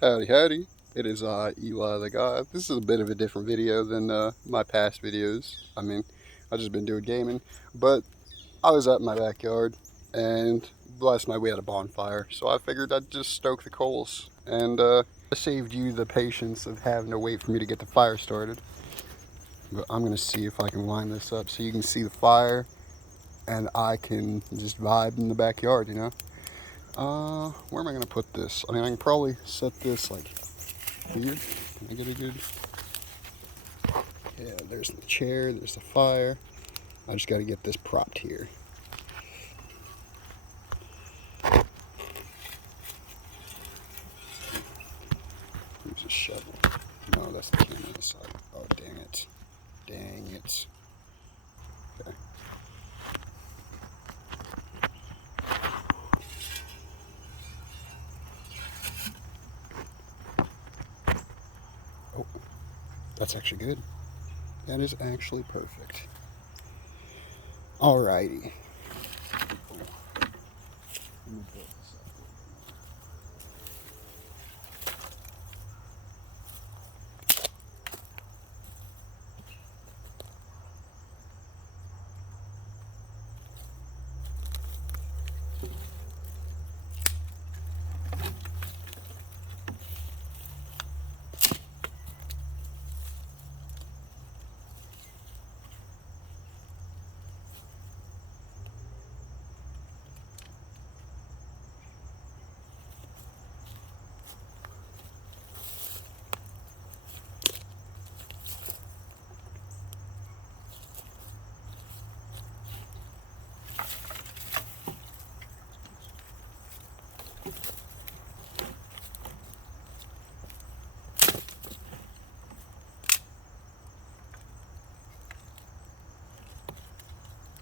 Howdy, howdy. It is Eli the God. This is a bit of a different video than my past videos. I've just been doing gaming, but I was out in my backyard, and last night we had a bonfire, so I figured I'd just stoke the coals, and I saved you the patience of having to wait for me to get the fire started. But I'm gonna see if I can line this up so you can see the fire, and I can just vibe in the backyard, you know? Where am I gonna put this? I can probably set this like here. Can I get a good? Yeah, there's the chair, there's the fire. I just got to get this propped here. Here's a shovel. No, that's the camera this side. Oh, dang it. Dang it. Okay. Oh, that's actually good. That is actually perfect. Alrighty.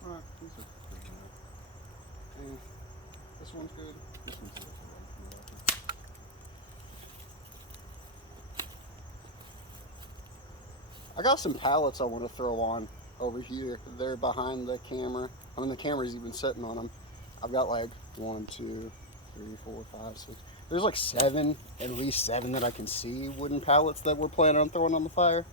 Alright, these are pretty good. And this one's good. This one's good. I got some pallets I want to throw on over here. They're behind the camera. The camera's even sitting on them. I've got like 1, 2, 3, 4, 5, 6. There's like 7, at least 7 that I can see wooden pallets that we're planning on throwing on the fire.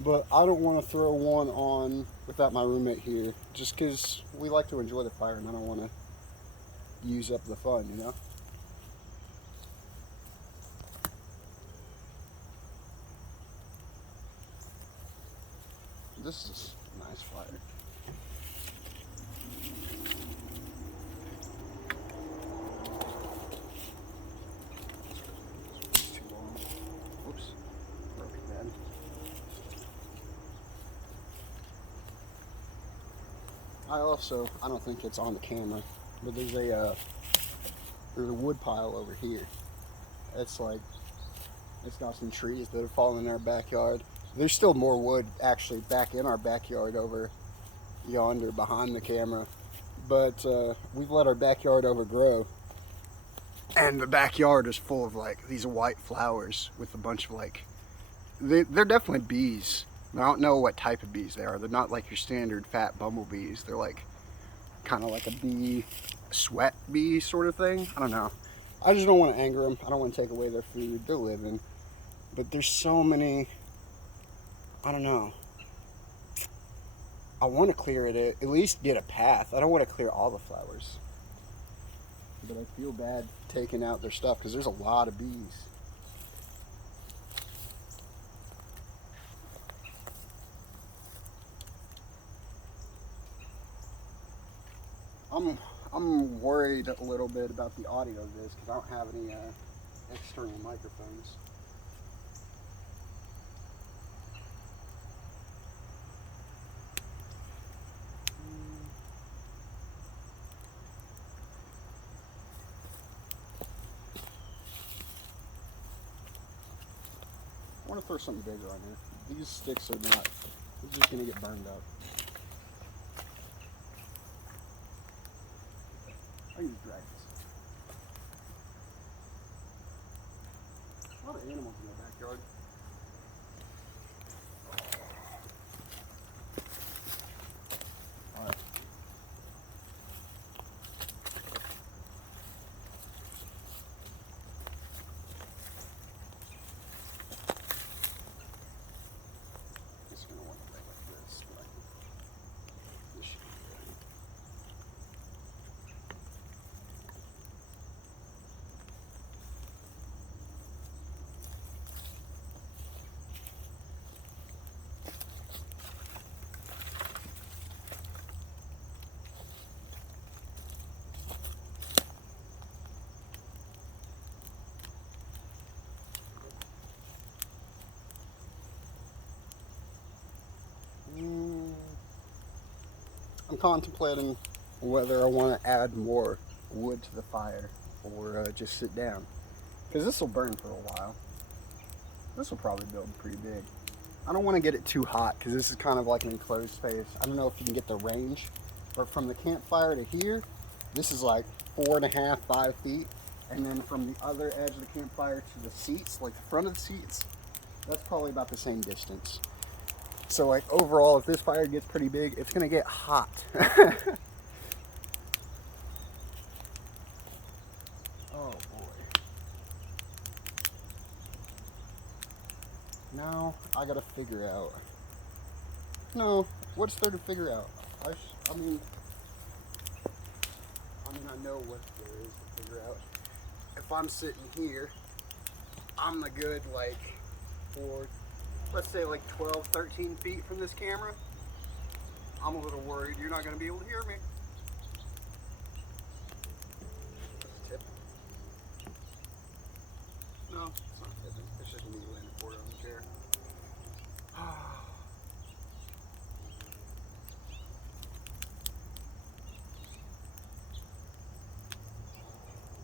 But I don't want to throw one on without my roommate here, just because we like to enjoy the fire and I don't want to use up the fun, you know? This is a nice fire. Whoops, broke it then. I don't think it's on the camera, but there's a wood pile over here. It's like, it's got some trees that have fallen in our backyard. There's still more wood actually back in our backyard over yonder behind the camera. But we've let our backyard overgrow. And the backyard is full of like these white flowers with a bunch of like, they're definitely bees. I don't know what type of bees they are. They're not like your standard fat bumblebees. They're like kind of like a bee, sweat bee sort of thing. I don't know. I just don't want to anger them. I don't want to take away their food. They're living. But there's so many, I don't know. I want to clear it, at least get a path. I don't want to clear all the flowers. But I feel bad taking out their stuff because there's a lot of bees. I'm worried a little bit about the audio of this because I don't have any external microphones. I want to throw something bigger on here. These sticks are not, they're just going to get burned up. I can just drag this. A lot of animals in the backyard. Alright. I'm contemplating whether I want to add more wood to the fire or just sit down. Because this will burn for a while. This will probably build pretty big. I don't want to get it too hot because this is kind of like an enclosed space. I don't know if you can get the range, but from the campfire to here, this is like 4.5, 5 feet. And then from the other edge of the campfire to the seats, like the front of the seats, that's probably about the same distance. So like overall, if this fire gets pretty big, it's gonna get hot. Oh boy. Now I gotta figure out. No, what's there to figure out? I mean, I know what there is to figure out. If I'm sitting here, I'm the good like for, let's say like 12, 13 feet from this camera. I'm a little worried you're not gonna be able to hear me. It's tipping. No, it's not tipping. It's just me laying forward on the chair.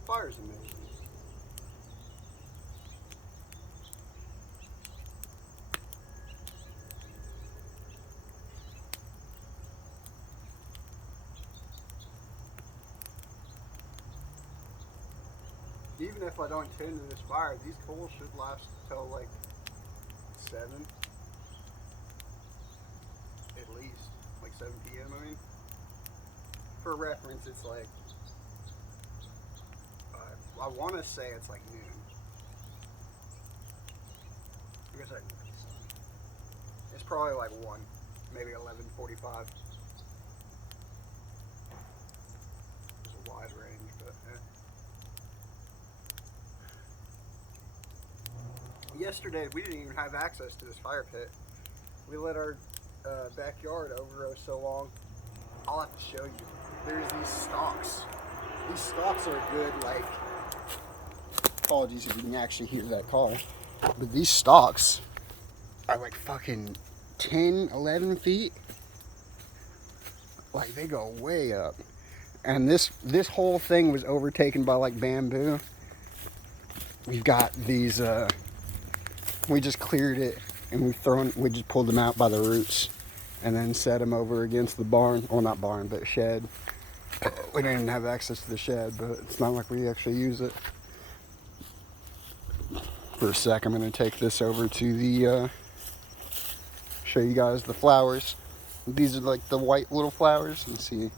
Fire's amazing. Even if I don't tend to this fire, these coals should last till like 7, at least, like 7 p.m. I mean, for reference, it's like I want to say it's like noon. I guess I can see. It's probably like 1, maybe 11:45. There's a wide range, but yesterday we didn't even have access to this fire pit. We let our backyard overgrow so long. I'll have to show you. There's these stalks. These stalks are good, like, apologies if you can actually hear that call, but these stalks are like fucking 10, 11 feet. Like, they go way up. And this whole thing was overtaken by like bamboo. We've got these, we just cleared it and we just pulled them out by the roots and then set them over against the barn. Well, not barn, but shed. We didn't even have access to the shed, but it's not like we actually use it. For a sec, I'm going to take this over to the, show you guys the flowers. These are like the white little flowers. Let's see,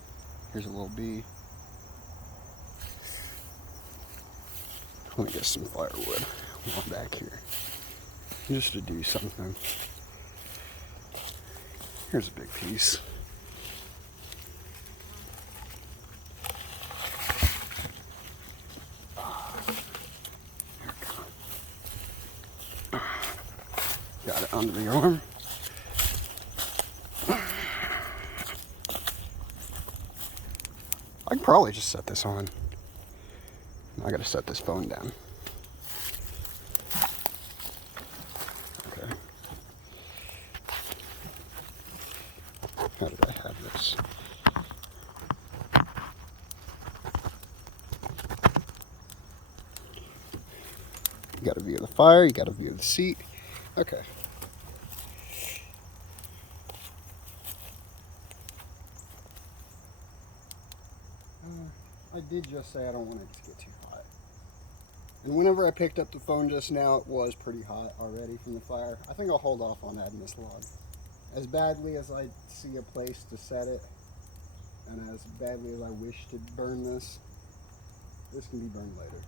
here's a little bee. Let me get some firewood while I'm back here, just to do something. Here's a big piece. Got it under the arm. I can probably just set this on. I gotta set this phone down. Okay. How did I have this? You got a view of the fire, you got a view of the seat. Okay. I did just say I don't want it to get too hot. And whenever I picked up the phone just now, it was pretty hot already from the fire. I think I'll hold off on adding this log. As badly as I see a place to set it, and as badly as I wish to burn this can be burned later.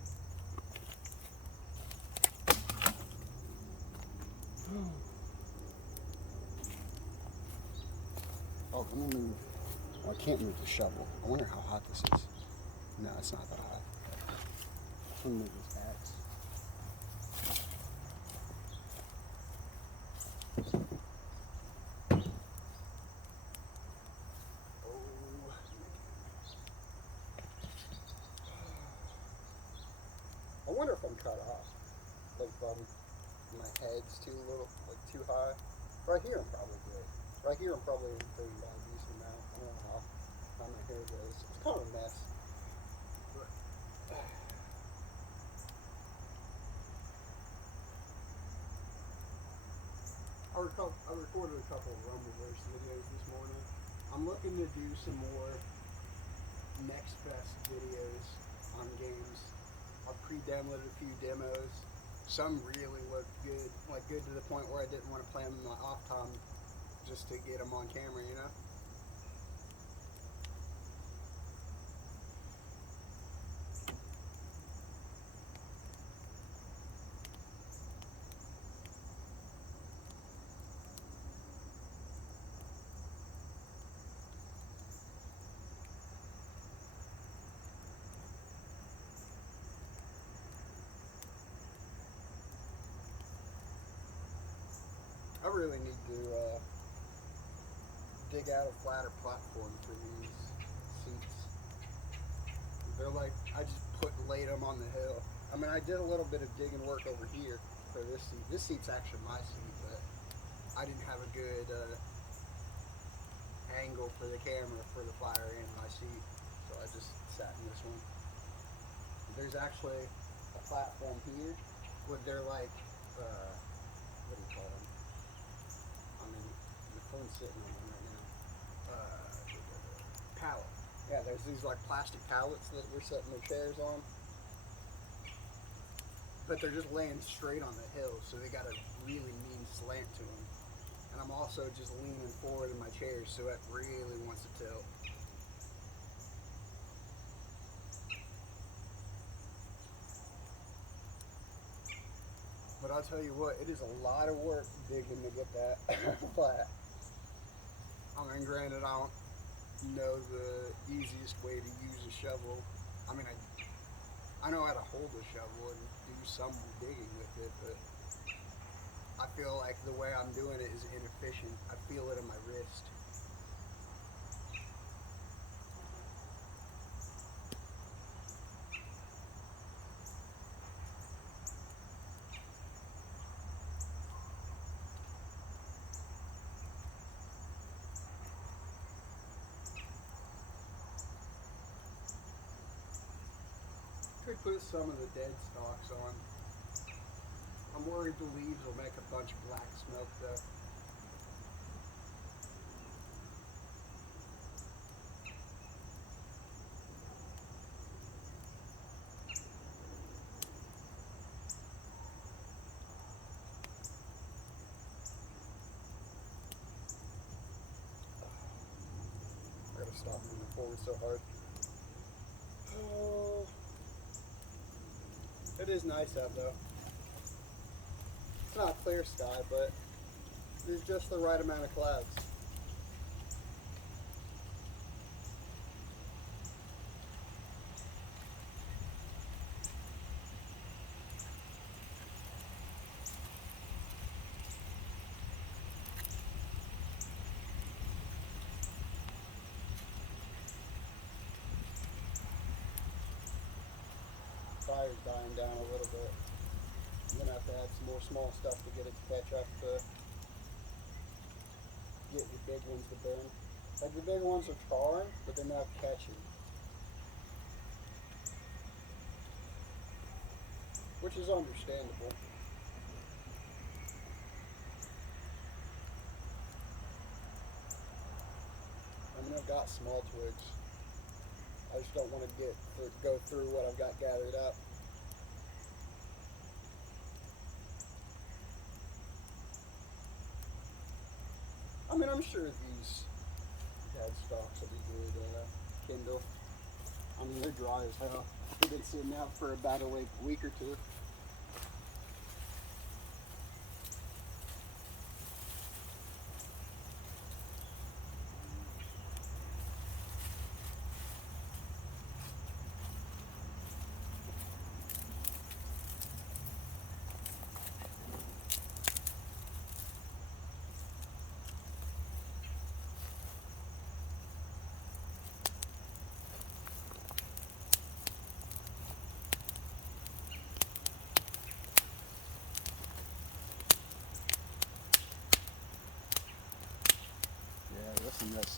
Oh, let me move. Oh, I can't move the shovel. I wonder how hot this is. No, it's not that hot. Let me move this axe. I wonder if I'm cut off. Like, my head's too little, like too high. Right here I'm probably good. Right here I'm probably burned by a decent amount. I don't know how my hair goes. It's kind of a mess. But, I recorded a couple of Rumbleverse videos this morning. I'm looking to do some more next best videos on games. I've pre-downloaded a few demos. Some really look good, like good to the point where I didn't want to play them in my off time just to get them on camera, you know? I really need to dig out a flatter platform for these seats. They're like, I just laid them on the hill. I mean, I did a little bit of digging work over here for this seat. This seat's actually my seat, but I didn't have a good angle for the camera for the fire in my seat, so I just sat in this one. There's actually a platform here where they're like, what do you call them? I mean, the phone's sitting on one right now. Pallet. Yeah, there's these like plastic pallets that we're setting the chairs on. But they're just laying straight on the hill, so they got a really mean slant to them. And I'm also just leaning forward in my chair, so it really wants to tilt. But I'll tell you what, it is a lot of work digging to get that flat. I mean, granted, I don't know the easiest way to use a shovel. I mean, I know how to hold a shovel and do some digging with it, but I feel like the way I'm doing it is inefficient. I feel it in my wrist. Could put some of the dead stalks on. I'm worried the leaves will make a bunch of black smoke though. I gotta stop moving forward so hard. Oh, it is nice out though. It's not clear sky, but there's just the right amount of clouds. Fire's dying down a little bit. I'm gonna have to add some more small stuff to get it to catch up to get your big ones to burn. Like the big ones are charring, but they're not catching. Which is understandable. I mean, I've got small twigs. I just don't want to go through what I've got gathered up. I mean, I'm sure these dead stalks will be good kindle. I mean, they're dry as hell. They've been sitting out for about a week or two.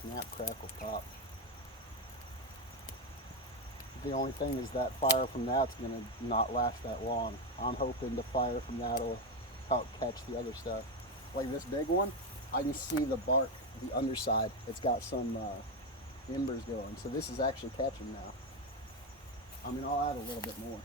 snap, crackle, pop. The only thing is that fire from that's gonna not last that long. I'm hoping the fire from that'll help catch the other stuff. Like this big one, I can see the bark, the underside. It's got some embers going. So this is actually catching now. I mean, I'll add a little bit more.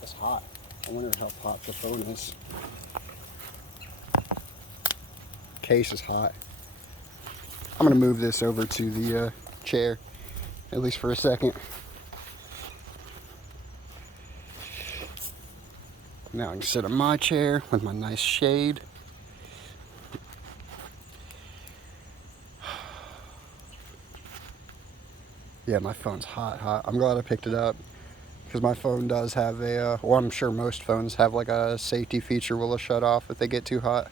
That's hot. I wonder how hot the phone is. Case is hot. I'm gonna move this over to the chair, at least for a second. Now I can sit in my chair with my nice shade. Yeah, my phone's hot. I'm glad I picked it up because my phone does have a, well, I'm sure most phones have like a safety feature where it'll shut off if they get too hot.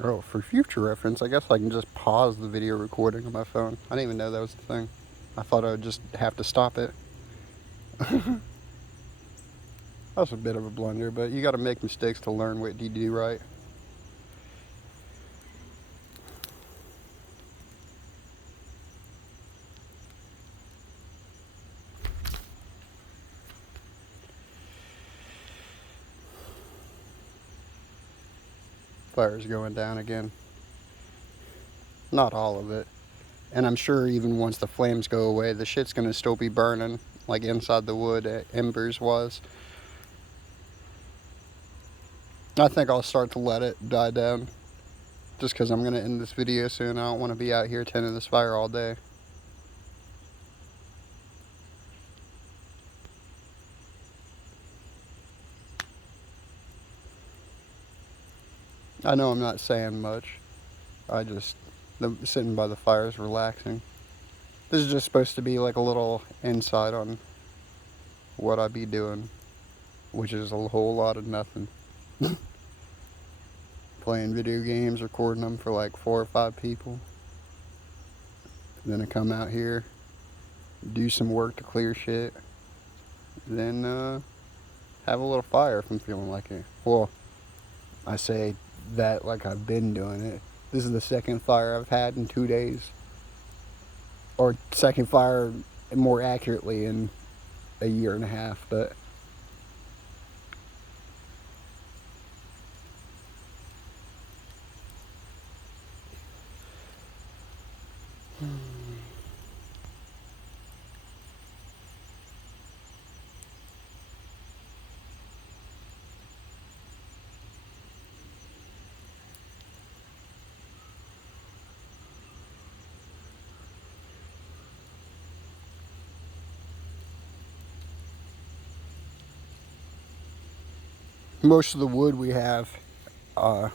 Oh, for future reference, I guess I can just pause the video recording on my phone. I didn't even know that was the thing. I thought I would just have to stop it. That's a bit of a blunder, but you gotta make mistakes to learn what you do right. Fire's going down again. Not all of it. And I'm sure even once the flames go away, the shit's gonna still be burning, like inside the wood embers was. I think I'll start to let it die down, just because I'm gonna end this video soon. I don't want to be out here tending this fire all day. I know I'm not saying much. Sitting by the fire is relaxing. This is just supposed to be like a little insight on what I be doing, which is a whole lot of nothing. Playing video games, recording them for like 4 or 5 people. Then I come out here, do some work to clear shit, then have a little fire if I'm feeling like it. Well, I say that like I've been doing it. This is the second fire I've had in 2 days. Or second fire, more accurately, in a year and a half, but most of the wood we have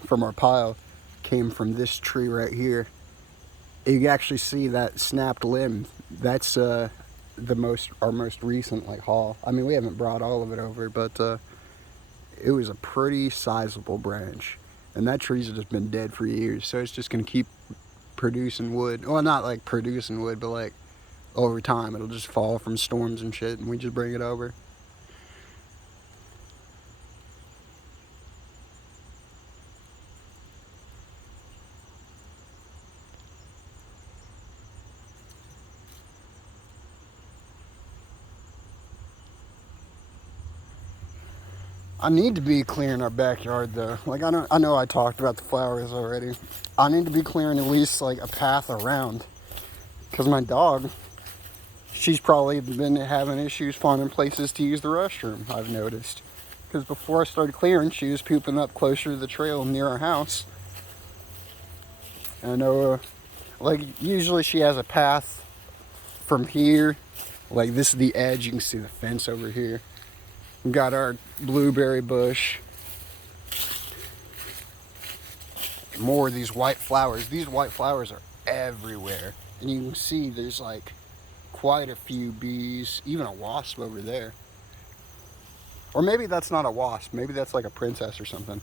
from our pile came from this tree right here. You can actually see that snapped limb. That's our most recent like haul. I mean, we haven't brought all of it over, but it was a pretty sizable branch, and that tree's just been dead for years. So it's just gonna keep producing wood. Well, not like producing wood, but like over time it'll just fall from storms and shit, and we just bring it over. I need to be clearing our backyard though. Like I know I talked about the flowers already. I need to be clearing at least like a path around. Cause my dog, she's probably been having issues finding places to use the restroom, I've noticed. Because before I started clearing, she was pooping up closer to the trail near our house. And I know, like, usually she has a path from here. Like, this is the edge. You can see the fence over here. We've got our blueberry bush. More of these white flowers. These white flowers are everywhere. And you can see there's, like, quite a few bees. Even a wasp over there. Or maybe that's not a wasp. Maybe that's like a princess or something.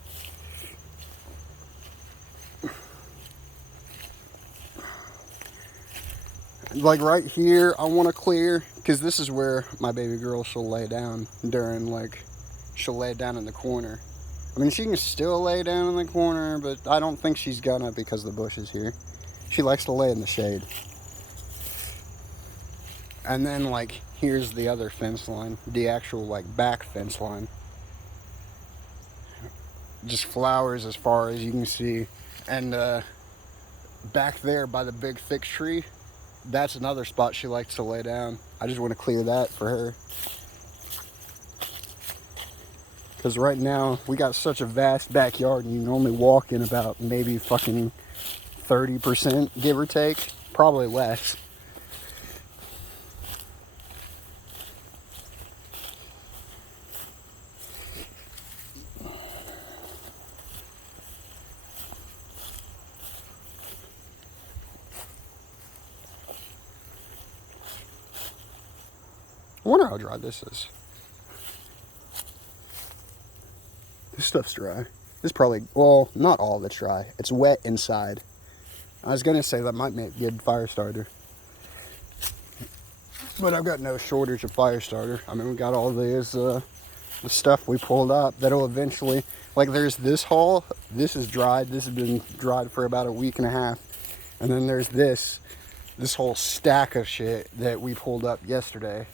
Like right here, I want to clear, because this is where my baby girl, she'll lay down during, like, she'll lay down in the corner. I mean, she can still lay down in the corner, but I don't think she's gonna because the bush is here. She likes to lay in the shade. And then, like, here's the other fence line, the actual, like, back fence line. Just flowers as far as you can see. And back there by the big thick tree, that's another spot she likes to lay down. I just want to clear that for her. Because right now, we got such a vast backyard and you can only walk in about maybe fucking 30%, give or take. Probably less. I wonder how dry this is. This stuff's dry. This probably, well, not all of it's dry. It's wet inside. I was gonna say that might make a good fire starter. But I've got no shortage of fire starter. I mean, we got all this, the stuff we pulled up that'll eventually, like there's this haul. This is dried. This has been dried for about a week and a half. And then there's this whole stack of shit that we pulled up yesterday.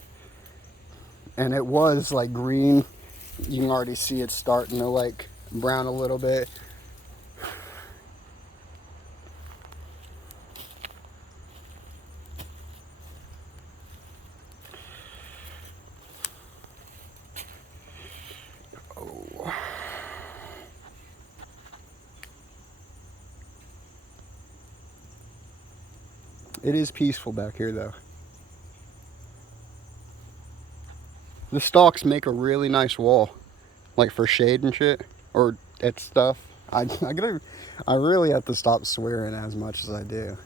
And it was like green. You can already see it starting to like brown a little bit. Oh. It is peaceful back here though. The stalks make a really nice wall, like for shade and shit, or at stuff. I really have to stop swearing as much as I do.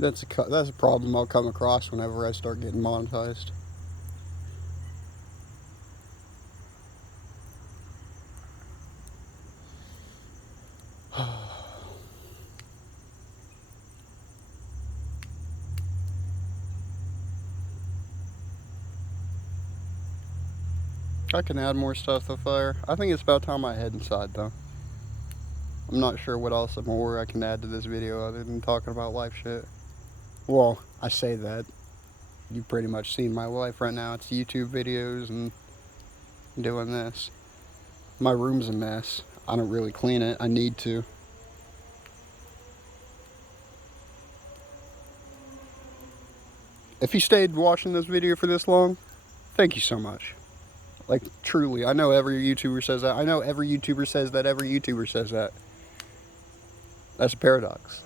That's a problem I'll come across whenever I start getting monetized. I can add more stuff to fire. I think it's about time I head inside though. I'm not sure what else more I can add to this video other than talking about life shit. Well, I say that. You've pretty much seen my life right now. It's YouTube videos and doing this. My room's a mess. I don't really clean it. I need to. If you stayed watching this video for this long, thank you so much. Like, truly, I know every YouTuber says that. I know every YouTuber says that. Every YouTuber says that. That's a paradox.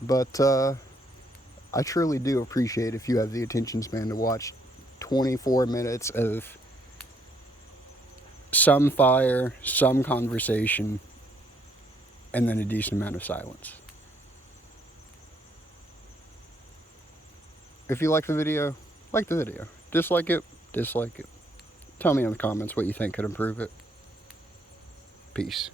But, I truly do appreciate if you have the attention span to watch 24 minutes of some fire, some conversation, and then a decent amount of silence. If you like the video, like the video. Dislike it, dislike it. Tell me in the comments what you think could improve it. Peace.